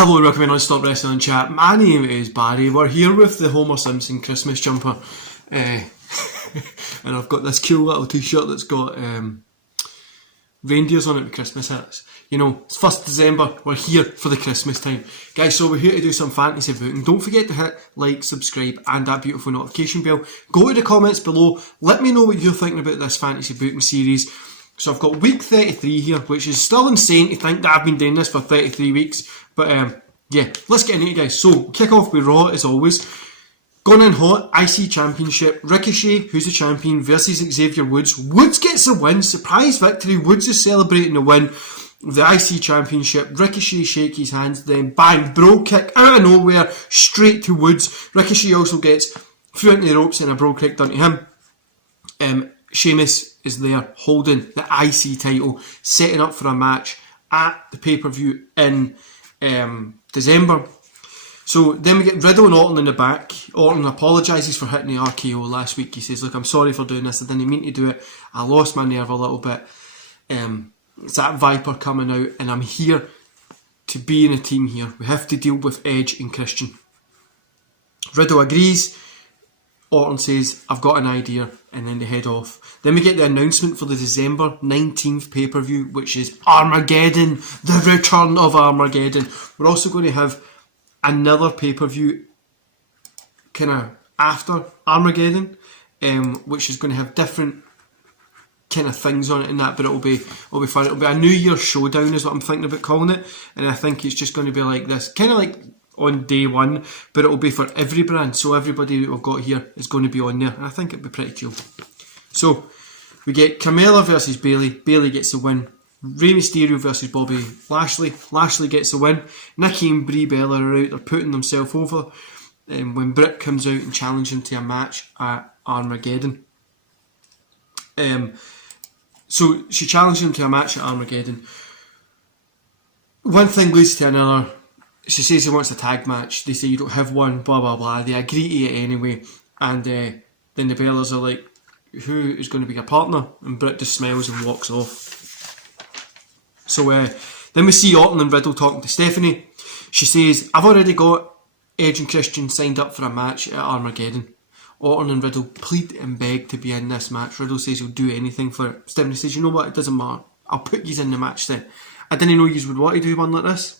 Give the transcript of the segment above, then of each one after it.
Hello, welcome to Non-Stop Wrestling Chat. My name is Barry. We're here with the Homer Simpson Christmas jumper. And I've got this cool little t-shirt that's got reindeers on it with Christmas hats. You know, it's 1st December, we're here for the Christmas time. Guys, so we're here to do some fantasy booking. Don't forget to hit like, subscribe and that beautiful notification bell. Go to the comments below, let me know what you're thinking about this fantasy booking series. So I've got week 33 here, which is still insane to think that I've been doing this for 33 weeks. But yeah, let's get into it, guys. So, kick off with Raw, as always. Gone in hot, IC Championship. Ricochet, who's the champion, versus Xavier Woods. Woods gets the win, surprise victory. Woods is celebrating the win of the IC Championship. Ricochet shake his hands, then bang, bro kick out of nowhere, straight to Woods. Ricochet also gets through into the ropes and a bro kick done to him. Sheamus is there holding the IC title, setting up for a match at the pay-per-view in December. So then we get Riddle and Orton in the back. Orton apologises for hitting the RKO last week. He says, look, I'm sorry for doing this, I didn't mean to do it, I lost my nerve a little bit. It's that Viper coming out and I'm here to be in a team here. We have to deal with Edge and Christian. Riddle agrees. Orton says, I've got an idea, and then they head off. Then we get the announcement for the December 19th pay-per-view, which is Armageddon, the return of Armageddon. We're also going to have another pay-per-view kind of after Armageddon, which is going to have different kind of things on it and that, but it'll be fun. It'll be a New Year's showdown is what I'm thinking about calling it, and I think it's just going to be like this, kind of like on day one, but it'll be for every brand, so everybody that we've got here is going to be on there, and I think it'll be pretty cool. So we get Carmella versus Bayley. Bayley gets the win. Rey Mysterio versus Bobby Lashley. Lashley gets the win. Nikki and Brie Bella are out, they're putting themselves over when Britt comes out and challenges him to a match at Armageddon. So she challenges him to a match at Armageddon. One thing leads to another. She says he wants a tag match. They say you don't have one, blah blah blah. They agree to it anyway, and then the Bellas are like, who is going to be a partner? And Britt just smiles and walks off. So then we see Orton and Riddle talking to Stephanie. She says, I've already got Edge and Christian signed up for a match at Armageddon. Orton and Riddle plead and beg to be in this match. Riddle says he'll do anything for it. Stephanie says, you know what, it doesn't matter, I'll put you in the match then. I didn't know you would want to do one like this.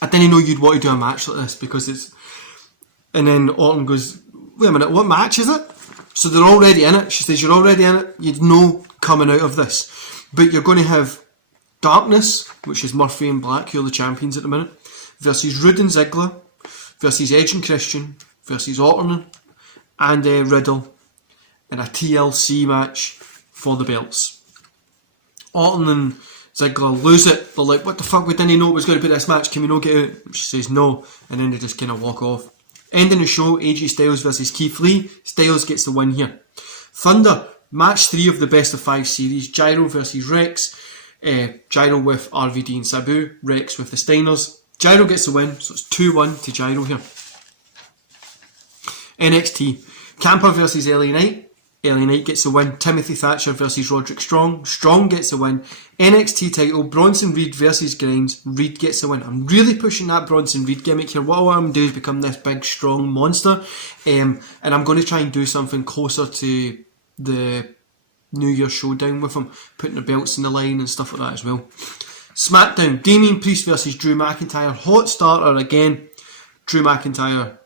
I didn't know you'd want to do a match like this because it's... And then Orton goes, wait a minute, what match is it? So they're already in it. She says, you're already in it. You'd know coming out of this. But you're going to have Darkness, which is Murphy and Black, who are the champions at the minute, versus Rude and Ziggler, versus Edge and Christian, versus Orton and Riddle, in a TLC match for the belts. Orton and Ziggler lose it. They're like, what the fuck, we didn't know it was going to be this match, can we not get out? She says no, and then they just kind of walk off. Ending the show, AJ Styles versus Keith Lee. Styles gets the win here. Thunder, match 3 of the best of 5 series. Gyro versus Rex. Gyro with RVD and Sabu. Rex with the Steiners. Gyro gets the win, so it's 2-1 to Gyro here. NXT, Ciampa versus LA Knight. LA Knight gets the win. Timothy Thatcher versus Roderick Strong. Strong gets the win. NXT title, Bronson Reed versus Grimes. Reed gets the win. I'm really pushing that Bronson Reed gimmick here. What I want him to do is become this big, strong monster. And I'm going to try and do something closer to the New Year showdown with him, putting the belts in the line and stuff like that as well. SmackDown, Damian Priest versus Drew McIntyre. Hot starter again. Damian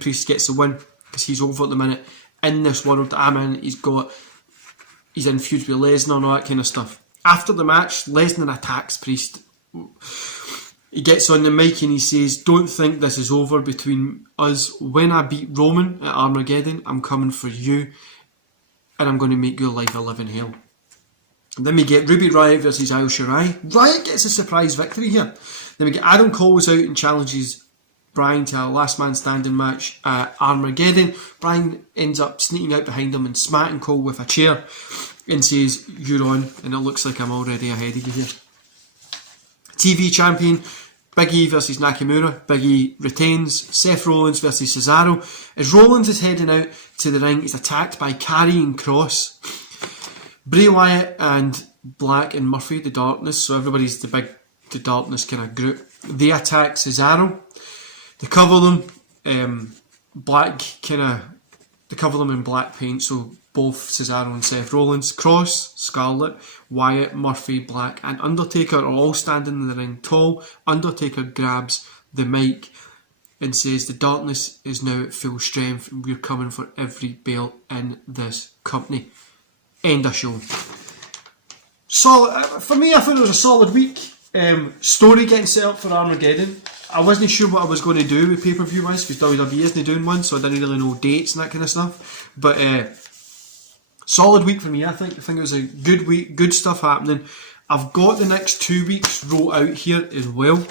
Priest gets the win because he's over at the minute. In this world that I'm in, he's in feuds with Lesnar and all that kind of stuff. After the match, Lesnar attacks Priest. He gets on the mic and he says, don't think this is over between us. When I beat Roman at Armageddon, I'm coming for you and I'm going to make your life a living hell. And then we get Ruby Riott versus Io Shirai. Riott gets a surprise victory here. Then we get Adam Cole out and challenges Bryan to a last man standing match at Armageddon. Bryan ends up sneaking out behind him and smacking Cole with a chair and says, you're on, and it looks like I'm already ahead of you here. TV champion, Big E versus Nakamura. Big E retains. Seth Rollins versus Cesaro. As Rollins is heading out to the ring, he's attacked by Karrion Kross. Bray Wyatt and Black and Murphy, the Darkness, so everybody's the Darkness kind of group, They attack Cesaro. They cover them black they cover them in black paint, so both Cesaro and Seth Rollins, Cross, Scarlett, Wyatt, Murphy, Black and Undertaker are all standing in the ring tall. Undertaker grabs the mic and says the darkness is now at full strength and we're coming for every belt in this company. End of show. Solid, for me, I thought it was a solid week. Story getting set up for Armageddon. I wasn't sure what I was going to do with pay-per-view wise because WWE isn't doing one, so I didn't really know dates and that kind of stuff. But solid week for me, I think. I think it was a good week, good stuff happening. I've got the next 2 weeks wrote out here as well.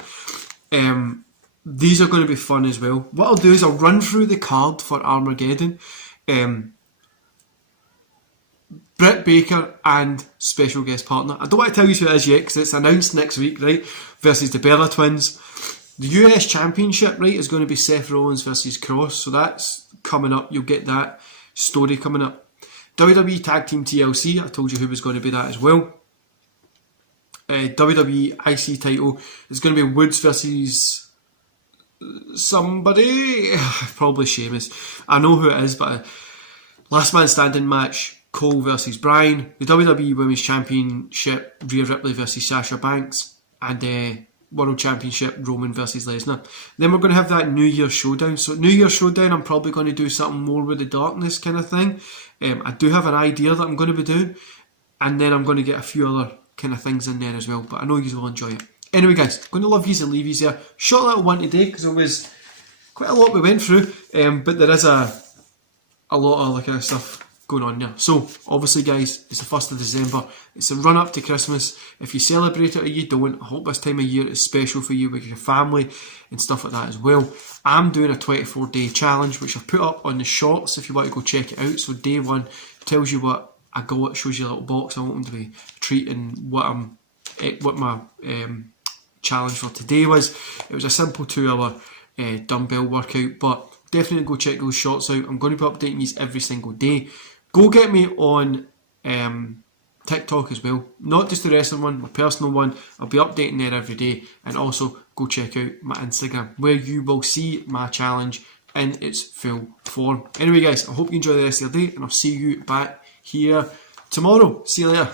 These are going to be fun as well. What I'll do is I'll run through the card for Armageddon. Britt Baker and special guest partner. I don't want to tell you who it is yet because it's announced next week, right? Versus the Bella Twins. The US Championship, right, is going to be Seth Rollins versus Cross. So that's coming up. You'll get that story coming up. WWE Tag Team TLC. I told you who was going to be that as well. WWE IC title is going to be Woods versus somebody. Probably Sheamus. I know who it is, but last man standing match. Cole versus Bryan, the WWE Women's Championship, Rhea Ripley versus Sasha Banks, and World Championship, Roman versus Lesnar. Then we're going to have that New Year Showdown. So New Year Showdown, I'm probably going to do something more with the darkness kind of thing. I do have an idea that I'm going to be doing, and then I'm going to get a few other kind of things in there as well, but I know you will enjoy it. Anyway guys, I'm going to love yous and leave yous there. Short little one today, because it was quite a lot we went through, but there is a lot of other kind of stuff going on there. So obviously guys, it's the 1st of December, it's a run up to Christmas. If you celebrate it or you don't, I hope this time of year is special for you with your family and stuff like that as well. I'm doing a 24-day challenge which I've put up on the shorts if you want to go check it out. So day 1 tells you what I got, shows you a little box I want them to be treating what my challenge for today was. It was a simple 2-hour dumbbell workout, but definitely go check those shorts out. I'm going to be updating these every single day. Go get me on TikTok as well, not just the wrestling one, my personal one. I'll be updating there every day, and also go check out my Instagram where you will see my challenge in its full form. Anyway guys, I hope you enjoy the rest of your day, and I'll see you back here tomorrow. See you later.